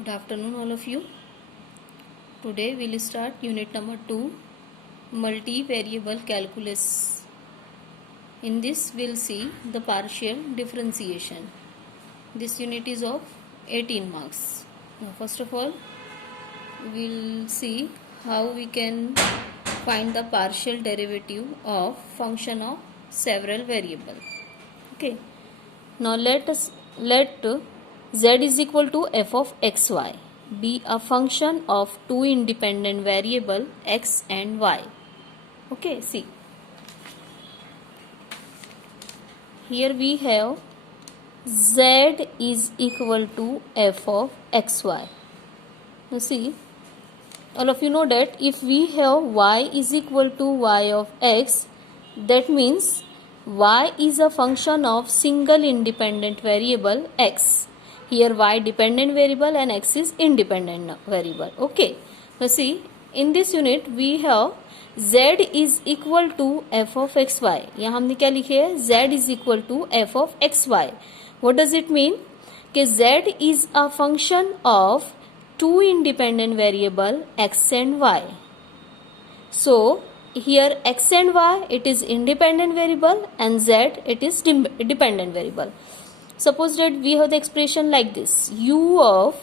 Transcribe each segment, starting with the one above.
Good afternoon, all of you. Today we will start unit number 2, multivariable calculus. In this we will see the partial differentiation. This unit is of 18 marks. Now first of all, we will see how we can find the partial derivative of function of several variables. Okay. Now let z is equal to f of xy be a function of two independent variable x and y. Okay, see. Here we have z is equal to f of xy. Now see, all of you know that if we have y is equal to y of x, that means y is a function of single independent variable x. Here y dependent variable and x is independent variable. Okay. Now see, in this unit we have z is equal to f of xy. यहाँ हमने क्या लिखे है? z is equal to f of xy. What does it mean? कि z is a function of two independent variable x and y. So here x and y it is independent variable and z it is dependent variable. Suppose that we have the expression like this, u of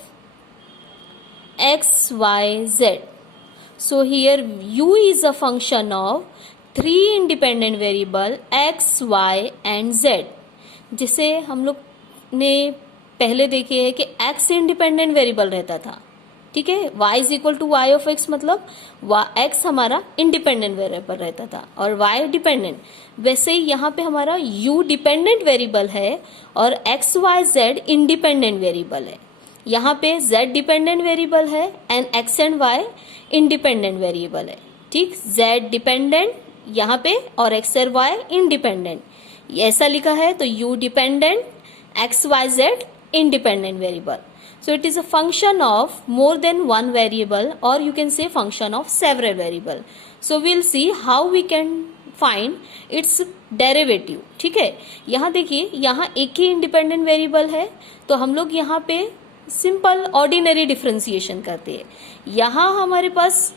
x, y, z. So here u is a function of three independent variable x, y and z. जिसे हम लोग ने पहले देखे है कि x independent variable रहता था, ठीक है. y is equal to y of x मतलब x हमारा इंडिपेंडेंट वेरिएबल रहता था और y डिपेंडेंट. वैसे ही यहाँ पे हमारा u डिपेंडेंट वेरिएबल है और x y z independent variable है. यहाँ पे z डिपेंडेंट वेरिएबल है and x and y independent variable है. ठीक, z डिपेंडेंट यहाँ पे और x और y इंडिपेंडेंट. ऐसा लिखा है तो u dependent x y z independent variable. So it is a function of more than one variable or you can say function of several variable. So we'll see how we can find its derivative. ठीक है, यहाँ देखिए, यहाँ एक ही independent variable है तो हम लोग यहाँ पे सिंपल ऑर्डिनरी डिफरेंशिएशन करते हैं. यहाँ हमारे पास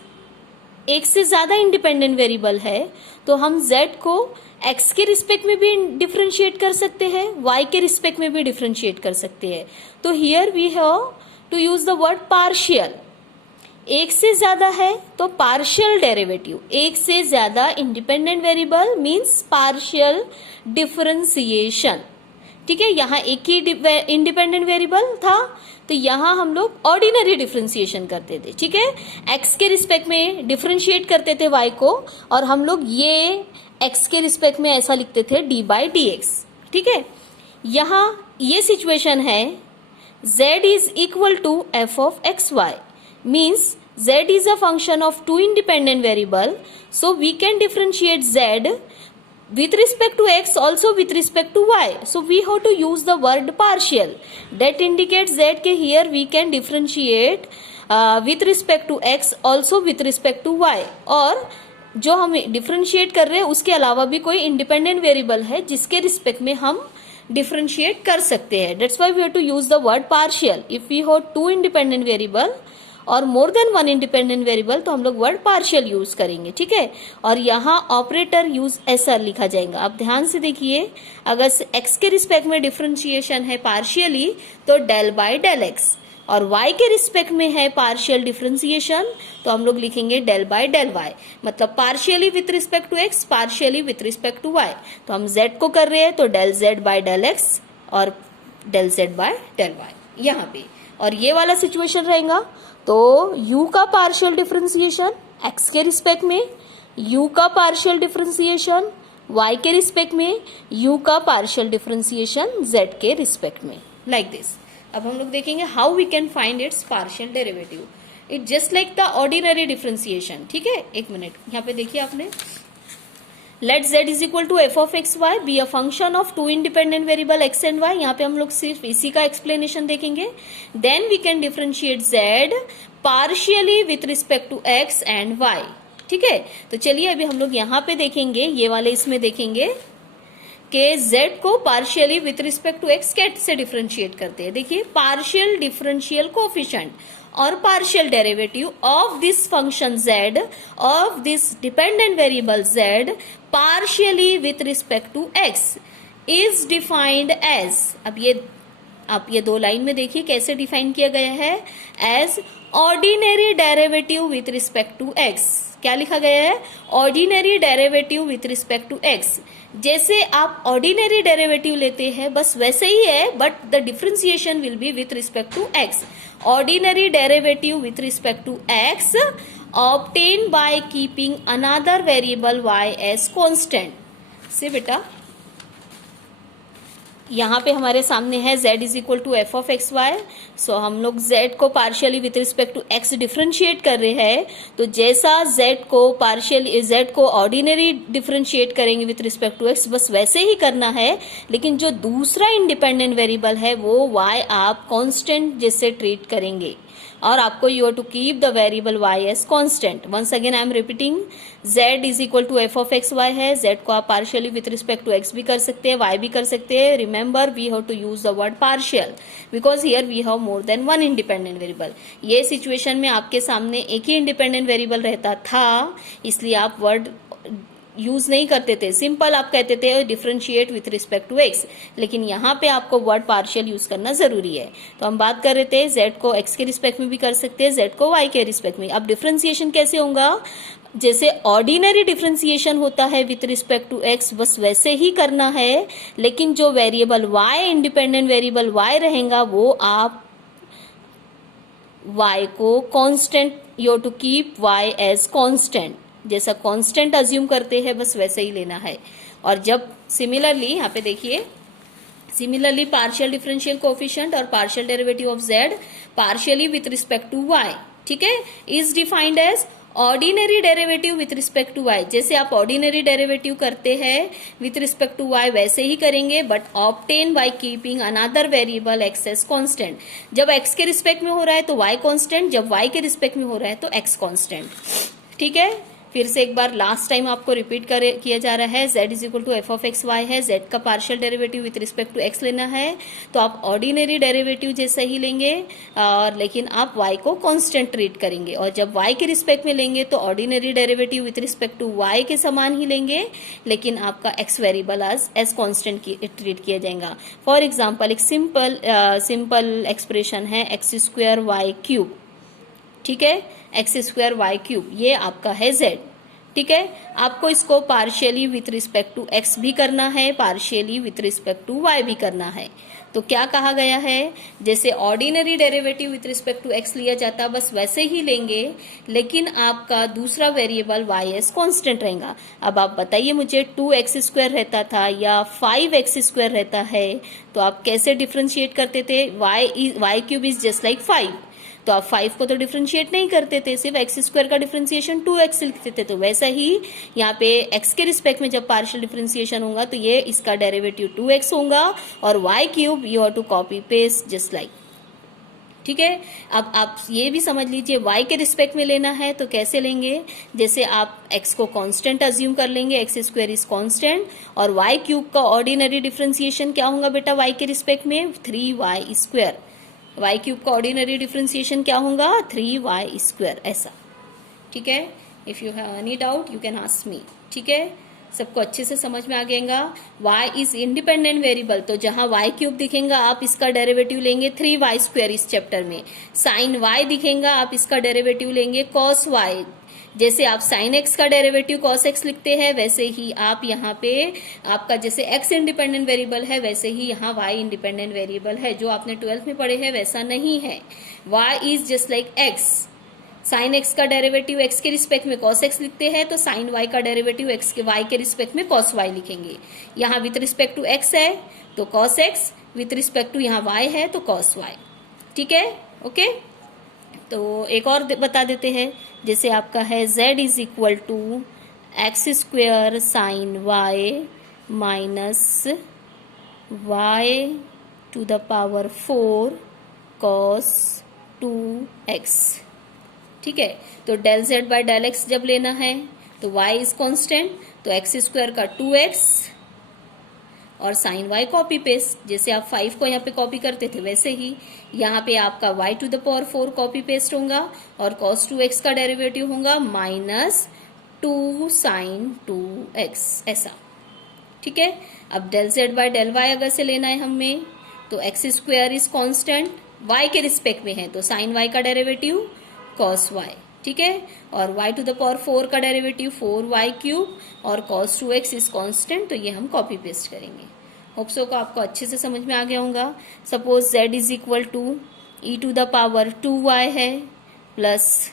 एक से ज्यादा इंडिपेंडेंट वेरिएबल है तो हम z को x के रिस्पेक्ट में भी डिफरेंशिएट कर सकते हैं, y के रिस्पेक्ट में भी डिफरेंशिएट कर सकते हैं. तो here we have to use the word partial. एक से ज्यादा है तो पार्शियल डेरिवेटिव. एक से ज्यादा independent variable means partial differentiation. ठीक है, यहाँ एक ही इंडिपेंडेंट वेरिएबल था तो यहाँ हम लोग ऑर्डिनरी डिफरेंशिएशन करते थे. ठीक है, x के रिस्पेक्ट में डिफरेंशिएट करते थे y को और हम लोग ये x के रिस्पेक्ट में ऐसा लिखते थे d बाई डी एक्स. ठीक है, यहाँ ये सिचुएशन है z is equal to f of x y means z is a function of two independent variable. So we can differentiate z with respect to x also with respect to y. So we have to use the word partial. That indicates that के here we can differentiate with respect to x also with respect to y. और जो हम differentiate कर रहे हैं उसके अलावा भी कोई इंडिपेंडेंट वेरिएबल है जिसके रिस्पेक्ट में हम डिफरेंशिएट कर सकते हैं. That's why we have to use the word partial. If we have two independent variable और मोर देन वन इंडिपेंडेंट वेरिएबल तो हम लोग वर्ड पार्शियल यूज करेंगे. ठीक है, और यहाँ ऑपरेटर यूज ऐसा लिखा जाएगा. आप ध्यान से देखिए, अगर x के रिस्पेक्ट में डिफरेंशिएशन है पार्शियली तो डेल बाय डेल x और y के रिस्पेक्ट में है पार्शियल डिफरेंशिएशन तो हम लोग लिखेंगे डेल बाय डेल y. मतलब partially with respect to x, partially with respect to y. तो हम z को कर रहे हैं तो del z bye del x और del z bye del y यहाँ पे. और ये वाला सिचुएशन रहेगा तो u का पार्शियल डिफरेंशिएशन x के रिस्पेक्ट में, u का पार्शियल डिफरेंशिएशन y के रिस्पेक्ट में, u का पार्शियल डिफरेंशिएशन z के रिस्पेक्ट में, लाइक दिस. अब हम लोग देखेंगे how we can find its partial derivative. It just like the ordinary differentiation. ठीक है, एक मिनट यहाँ पे देखिए आपने. Let z is equal to f of x y be a function of two independent variable x and y. यहाँ पे हम लोग सिर्फ इसी का एक्सप्लेनेशन देखेंगे. Then we can differentiate z partially with respect to x and y. ठीक है, तो चलिए अभी हम लोग यहाँ पे देखेंगे, ये वाले इसमें देखेंगे के z को partially with respect to x कैसे डिफरेंशिएट करते हैं। देखिए, पार्शियल डिफरेंशियल कोफिशिएंट और partial derivative of this function z of this dependent variable z partially with respect to x is defined as, अब ये आप ये दो लाइन में देखिए कैसे डिफाइन किया गया है, as ordinary derivative with respect to x। क्या लिखा गया है? Ordinary derivative with respect to x। जैसे आप ऑर्डिनरी डेरिवेटिव लेते हैं बस वैसे ही है, but the differentiation will be with respect to x। Ordinary derivative with respect to x obtain by keeping another variable y as constant. से बेटा यहाँ पे हमारे सामने है z is equal to f of x y. So हम लोग z को partially with respect to x differentiate कर रहे हैं, तो जैसा z को पार्शियली z को ऑर्डिनरी डिफरेंशिएट करेंगे विथ रिस्पेक्ट टू x बस वैसे ही करना है, लेकिन जो दूसरा इंडिपेंडेंट वेरिएबल है वो y आप कांस्टेंट जैसे ट्रीट करेंगे और आपको you have to keep the variable y as constant. Once again I am repeating, z is equal to f of x y है। z को आप partially with respect to x भी कर सकते हैं, y भी कर सकते हैं। Remember we have to use the word partial because here we have more than one independent variable. ये सिचुएशन में आपके सामने एक ही इंडिपेंडेंट वेरिएबल रहता था, इसलिए आप वर्ड यूज नहीं करते थे, सिंपल आप कहते थे differentiate with respect to x, लेकिन यहाँ पे आपको वर्ड पार्शियल यूज करना जरूरी है। तो हम बात कर रहे थे z को x के रिस्पेक्ट में भी कर सकते हैं, z को y के रिस्पेक्ट में। अब डिफरेंशिएशन कैसे होगा? जैसे ऑर्डिनरी डिफरेंशिएशन होता है विथ रिस्पेक्ट टू x बस वैसे ही करना है, लेकिन जो variable y independent variable y रहेगा वो आप y को constant, you to keep y as constant. जैसा कांस्टेंट अज्यूम करते हैं बस वैसे ही लेना है। और जब सिमिलरली यहाँ पे देखिए, सिमिलरली पार्शियल डिफरेंशियल कोफिशिएंट और partial derivative of z partially with respect to y, ठीक है, is defined as ordinary derivative with respect to y। जैसे आप ऑर्डिनरी डेरिवेटिव करते हैं विथ रिस्पेक्ट टू y वैसे ही करेंगे, but obtain by keeping another variable x as constant. जब x के रिस्पेक्ट में हो रहा है तो y कांस्टेंट, जब y के रिस्पेक्ट में हो रहा है तो x कांस्टेंट। ठीक है, फिर से एक बार लास्ट टाइम आपको रिपीट किया जा रहा है, z is equal to f of x y है, z का partial derivative with respect to x लेना है, तो आप ऑर्डिनरी डेरिवेटिव जैसा ही लेंगे, और लेकिन आप y को कांस्टेंट ट्रीट करेंगे। और जब y के रिस्पेक्ट में लेंगे तो ordinary derivative with respect to y के समान ही लेंगे, लेकिन आपका x variable as constant treat किया जाएगा। फॉर एग्जाम्पल एक सिंपल एक्सप्रेशन है एक्स स्क्वायर वाई क्यूब, ठीक है, एक्स स्क्वायर वाई क्यूब, ये आपका है z। ठीक है, आपको इसको partially with respect to x भी करना है, partially with respect to y भी करना है। तो क्या कहा गया है, जैसे ordinary derivative with respect to x लिया जाता बस वैसे ही लेंगे, लेकिन आपका दूसरा वेरिएबल y एज कांस्टेंट रहेगा। अब आप बताइए मुझे 2x स्क्वायर रहता था या 5x स्क्वायर रहता है, तो आप कैसे डिफरेंशिएट करते थे? y cube is just like 5, तो आप 5 को तो डिफरेंशिएट नहीं करते थे, सिर्फ एक्स स्क्वायर का डिफरेंशिएशन 2x लिखते थे। तो वैसा ही यहाँ पे x के रिस्पेक्ट में जब पार्शियल डिफरेंशिएशन होगा तो ये इसका डेरिवेटिव 2x होगा, और y cube you have to copy paste just like. ठीक है, अब आप ये भी समझ लीजिए y के रिस्पेक्ट में लेना है तो कैसे लेंगे, जैसे आप x को कांस्टेंट अज्यूम कर लेंगे, एक्स स्क्वायर इज कांस्टेंट, और y क्यूब का ऑर्डिनरी डिफरेंशिएशन क्या होगा बेटा y के रिस्पेक्ट में? 3y square. y क्यूब का ऑर्डिनरी डिफरेंशिएशन क्या होगा? 3y स्क्वायर, ऐसा। ठीक है, if you have any doubt you can ask me. ठीक है, सबको अच्छे से समझ में आ गएगा। y इज इंडिपेंडेंट वेरिएबल, तो जहां y क्यूब दिखेगा आप इसका डेरिवेटिव लेंगे 3y स्क्वायर इस चैप्टर में। साइन y दिखेगा आप इसका डेरिवेटिव लेंगे cos y। जैसे आप साइन x का डेरिवेटिव cos x लिखते हैं, वैसे ही आप यहाँ पे आपका जैसे x इंडिपेंडेंट वेरिएबल है वैसे ही यहाँ y इंडिपेंडेंट वेरिएबल है। जो आपने 12th में पढ़े हैं वैसा नहीं है। y is just like x। Sine x का डेरिवेटिव x के रिस्पेक्ट में cos x लिखते हैं, तो साइन y का डेरिवेटिव y के रिस्पेक्ट में cos y लिखेंगे। यहाँ विथ रिस्पेक्ट टू x है तो cos x, with respect to यहाँ y है तो cos y। ठीक है, ओके। तो एक और बता देते हैं, जैसे आपका है z is equal to x square sine y minus y to the power 4 cos 2x। ठीक है, तो del z bye del x जब लेना है तो y इज कांस्टेंट, तो एक्स स्क्वायर का 2x और साइन वाई कॉपी पेस्ट, जैसे आप 5 को यहाँ पे कॉपी करते थे वैसे ही यहाँ पे आपका y to the power 4 copy paste होगा और cos 2x का डेरिवेटिव होगा -2 sin 2x, ऐसा। ठीक है, अब del z by del y अगर से लेना है हमें, तो x square is constant, y के रिस्पेक्ट में है तो साइन वाई का डेरिवेटिव cos वाई। ठीक है, और y टू द पावर 4 का डेरिवेटिव 4y क्यूब और cos 2x इज कॉन्स्टेंट, तो ये हम कॉपी पेस्ट करेंगे। होप्सो को आपको अच्छे से समझ में आ गया होगा। Suppose z is equal to e to the power 2y है प्लस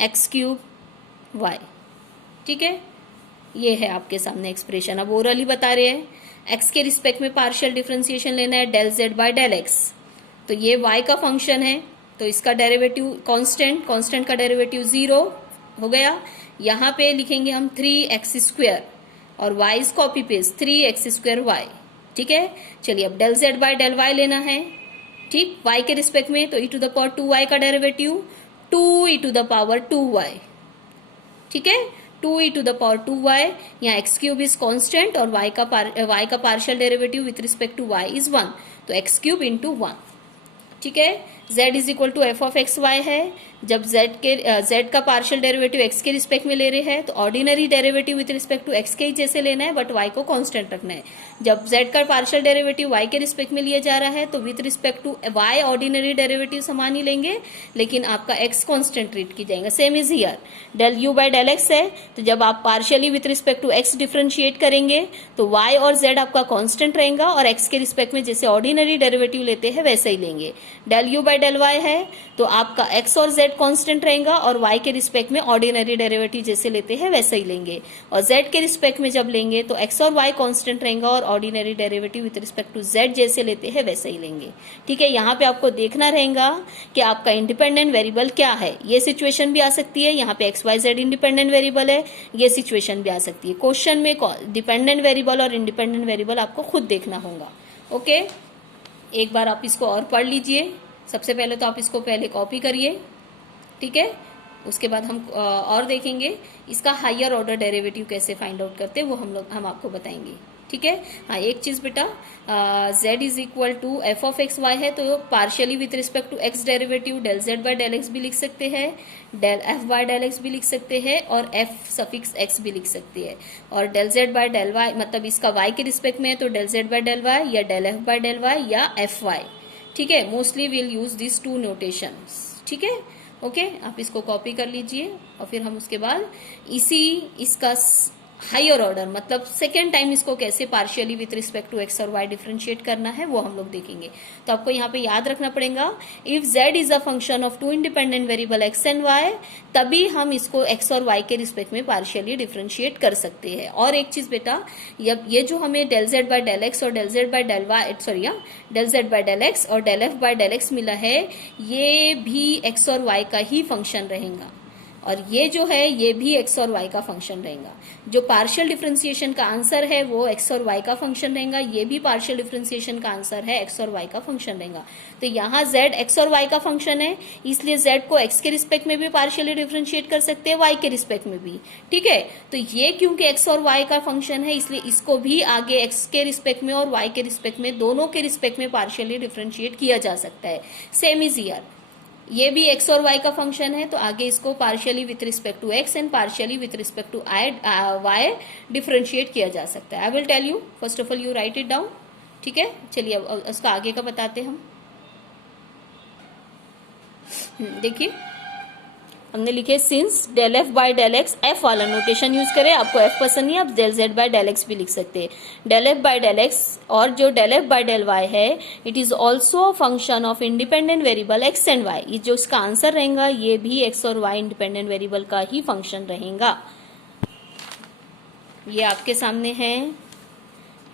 एक्स क्यूब वाई। ठीक है, ये है आपके सामने एक्सप्रेशन। अब ओरली बता रहे हैं x के रिस्पेक्ट में पार्शियल डिफरेंशिएशन लेना है del z bye del x, तो ये y का फंक्शन है तो इसका डेरिवेटिव कांस्टेंट, कांस्टेंट का डेरिवेटिव 0 हो गया। यहाँ पे लिखेंगे हम 3x स्क्वायर और y is copy paste 3x square y. ठीक है, चलिए अब डेल z बाय डेल y लेना है, ठीक, y के रिस्पेक्ट में, तो e to the power 2y का derivative 2e to the power 2y। ठीक है, 2e to the power 2y, यहाँ एक्स क्यूब इज कॉन्स्टेंट और y का partial derivative with respect to y is 1, तो एक्स क्यूब इंटू 1। ठीक है, z is equal to f of x y है। जब z का पार्शियल डेरिवेटिव x के रिस्पेक्ट में ले रहे हैं तो ordinary derivative with respect to x के ही जैसे लेना है, बट y को कांस्टेंट रखना है। जब z का पार्शियल डेरिवेटिव y के रिस्पेक्ट में लिया जा रहा है तो with respect to y ordinary derivative समान ही लेंगे, लेकिन आपका x कांस्टेंट ट्रीट की जाएगा। Same is here, del u by del x है, तो जब आप partially with respect to x differentiate करेंगे तो y और z आपका कांस्टेंट रहेगा और x के रिस्पेक्ट में जैसे ऑर्डिनरी डेरिवेटिव लेते हैं वैसे ही लेंगे। Del u by del y है तो आपका x और z कांस्टेंट रहेगा और y के रिस्पेक्ट में ऑर्डिनरी डेरिवेटिव जैसे लेते हैं वैसे ही लेंगे, और z के रिस्पेक्ट में जब लेंगे तो x और y कांस्टेंट रहेगा और ordinary derivative with respect to z जैसे लेते हैं वैसे ही लेंगे। ठीक है, यहाँ पे आपको देखना रहेगा कि आपका इंडिपेंडेंट वेरिएबल क्या है। ये सिचुएशन भी आ सकती है, यहाँ पे x y z independent variable है, ये सिचुएशन भी आ सकती है। क्वेश्चन में डिपेंडेंट वेरिएबल और इंडिपेंडेंट वेरिएबल आपको खुद देखना होगा। ओके, एक बार आप इसको और पढ़ लीजिए। सबसे पहले तो आप इसको पहले कॉपी करिए, ठीक है, उसके बाद हम और देखेंगे इसका हायर ऑर्डर डेरिवेटिव कैसे फाइंड आउट करते हैं, वो हम आपको बताएंगे। ठीक है, हाँ एक चीज बेटा, z is equal to f of x y है तो partially with respect to x derivative del z bye del x भी लिख सकते हैं, del f by del x भी लिख सकते हैं और f सफिक्स x भी लिख सकते हैं, और del z bye del y मतलब इसका y के रिस्पेक्ट में है तो del z bye del y या del f by del y या एफ वाई। ठीक है, mostly will use this two notations. ठीक है, ओके, आप इसको कॉपी कर लीजिए और फिर हम उसके बाद इसका हायर ऑर्डर मतलब सेकेंड टाइम इसको कैसे partially with respect to x और वाई डिफरेंशिएट करना है वो हम लोग देखेंगे। तो आपको यहाँ पे याद रखना पड़ेगा, if z is a function of two independent variable x and y, तभी हम इसको x और y के रिस्पेक्ट में पार्शियली डिफरेंशिएट कर सकते हैं। और एक चीज बेटा, ये जो हमें del z bye del x और del z bye del y del z bye del x और del f by del x मिला है, ये भी x और y का ही फंक्शन रहेगा, और ये जो है ये भी x और y का फंक्शन रहेगा। जो पार्शियल डिफरेंशिएशन का आंसर है वो x और y का फंक्शन रहेगा, ये भी पार्शियल डिफरेंशिएशन का आंसर है x और y का फंक्शन रहेगा। तो यहाँ z x और y का फंक्शन है, इसलिए z को x के रिस्पेक्ट में भी पार्शियली डिफरेंशिएट कर सकते हैं, y के रिस्पेक्ट में भी। ठीक है, तो ये क्योंकि x और y का फंक्शन है इसलिए इसको भी आगे x के रिस्पेक्ट में और y के रिस्पेक्ट में, दोनों के रिस्पेक्ट में पार्शियली डिफरेंशिएट किया जा सकता है। सेम इज हियर, ये भी x और y का फंक्शन है तो आगे इसको partially with respect to x and partially with respect to y differentiate किया जा सकता है। I will tell you, first of all you write it down. ठीक है, चलिए अब उसका आगे का बताते हैं हम। देखिए हमने लिखे since del f by del x, f वाला नोटेशन यूज करें, आपको एफ पसंद नहीं, आप del z by del x भी लिख सकते हैं। Del f by del x और जो del f by del y है, it is also function of independent variable x and y. ये जो इसका आंसर रहेगा ये भी एक्स और वाई इंडिपेंडेंट वेरिएबल का ही फंक्शन रहेगा। ये आपके सामने है,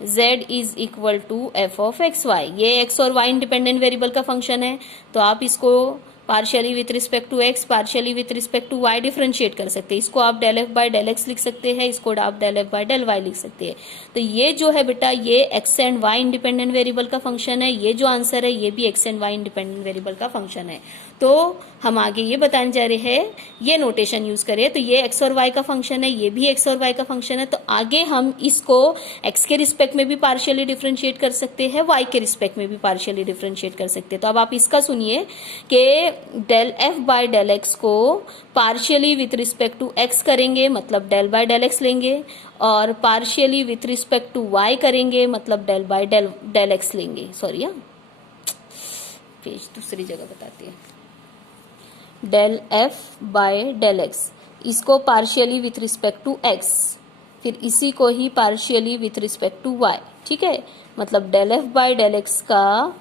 z is equal to f of x y, ये x और y इंडिपेंडेंट वेरिएबल का फंक्शन है तो आप इसको partially with respect to x, partially with respect to y differentiate कर सकते हैं। इसको आप del f by del x लिख सकते हैं, इसको आप del f by del y लिख सकते हैं। तो ये जो है बेटा ये x and y independent variable का फंक्शन है, ये जो आंसर है ये भी x and y independent variable का फंक्शन है। तो हम आगे ये बताने जा रहे हैं, ये नोटेशन यूज करें तो ये एक्स और वाई का फंक्शन है, ये भी एक्स और वाई का फंक्शन है, तो आगे हम इसको एक्स के रिस्पेक्ट में भी पार्शियली डिफरेंशिएट कर सकते हैं, वाई के रिस्पेक्ट में भी पार्शियली डिफरेंशिएट कर सकते हैं। तो अब आप इसका सुनिए कि del f by del x को partially with respect to x करेंगे, मतलब डेल बाय डेल एक्स लेंगे, और partially with respect to y करेंगे, मतलब डेल बाय डेल एक्स लेंगे। सॉरी, पेज दूसरी जगह बताती है। Del f by del x, इसको partially with respect to x, फिर इसी को ही partially with respect to y. ठीक है, मतलब del f by del x का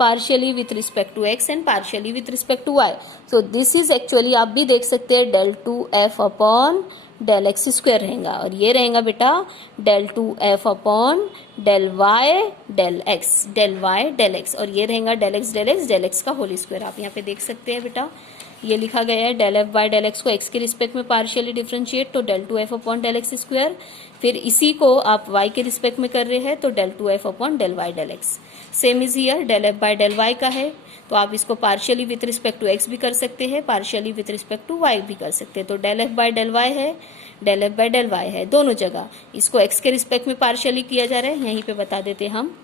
partially with respect to x and partially with respect to y. So this is actually, आप भी देख सकते हैं, del two f upon del x square रहेगा, और ये रहेगा बेटा del two f upon del y del y del x, और ये रहेगा डेल एक्स का होल स्क्वायर। आप यहाँ पे देख सकते हैं बेटा, ये लिखा गया है del f by del x को एक्स के रिस्पेक्ट में पार्शियली डिफरेंशिएट, तो del two f upon del x square, फिर इसी को आप वाई के रिस्पेक्ट में कर रहे हैं तो del two f upon del y del x. Same is here, del f by del y का है तो आप इसको partially with respect to x भी कर सकते हैं, partially with respect to y भी कर सकते हैं। तो del f by del y है, del f by del y है, दोनों जगह इसको एक्स के रिस्पेक्ट में पार्शियली किया जा रहा है। यहीं पे बता देते हम,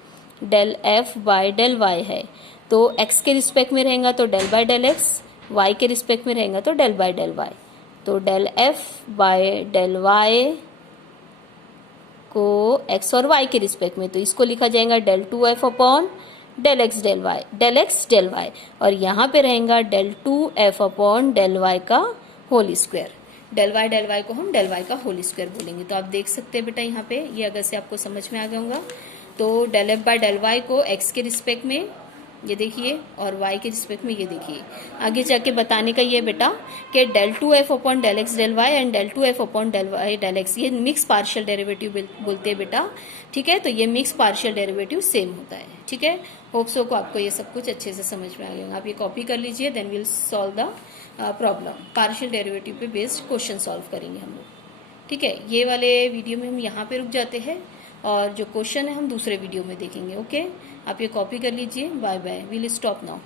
del f by del y है तो एक्स के रिस्पेक्ट में रहेगा तो del by del x, y के रिस्पेक्ट में रहेगा तो डेल बाय डेल वाई। तो del f by del y को एक्स और वाई के रिस्पेक्ट में, तो इसको लिखा जाएगा del two f upon del x del y, और यहाँ पे रहेगा del two f upon del y का होल स्क्वायर। डेल वाई को हम डेल वाई का होल स्क्वायर बोलेंगे। तो आप देख सकते हैं बेटा यहाँ पे, ये अगर से आपको समझ में आ गया होगा, तो del f by del y को एक्स के रिस्पेक्ट में ये देखिए और वाई के रिस्पेक्ट में ये देखिए। आगे जाके बताने का ये बेटा कि del two f upon del x del y and del two f upon del y del x, ये मिक्स पार्शियल डेरिवेटिव बोलते हैं बेटा। ठीक है, तो ये मिक्स पार्शियल डेरिवेटिव सेम होता है। ठीक है, होप सो को आपको ये सब कुछ अच्छे से समझ में आ गया। आप ये कॉपी कर लीजिए, then will solve the problem. Partial derivative पे बेस्ड क्वेश्चन सॉल्व करेंगे हम लोग। ठीक है, ये वाले वीडियो में हम यहाँ पे रुक जाते हैं और जो क्वेश्चन है हम दूसरे वीडियो में देखेंगे। ओके, आप ये कॉपी कर लीजिए। Bye bye, will stop now.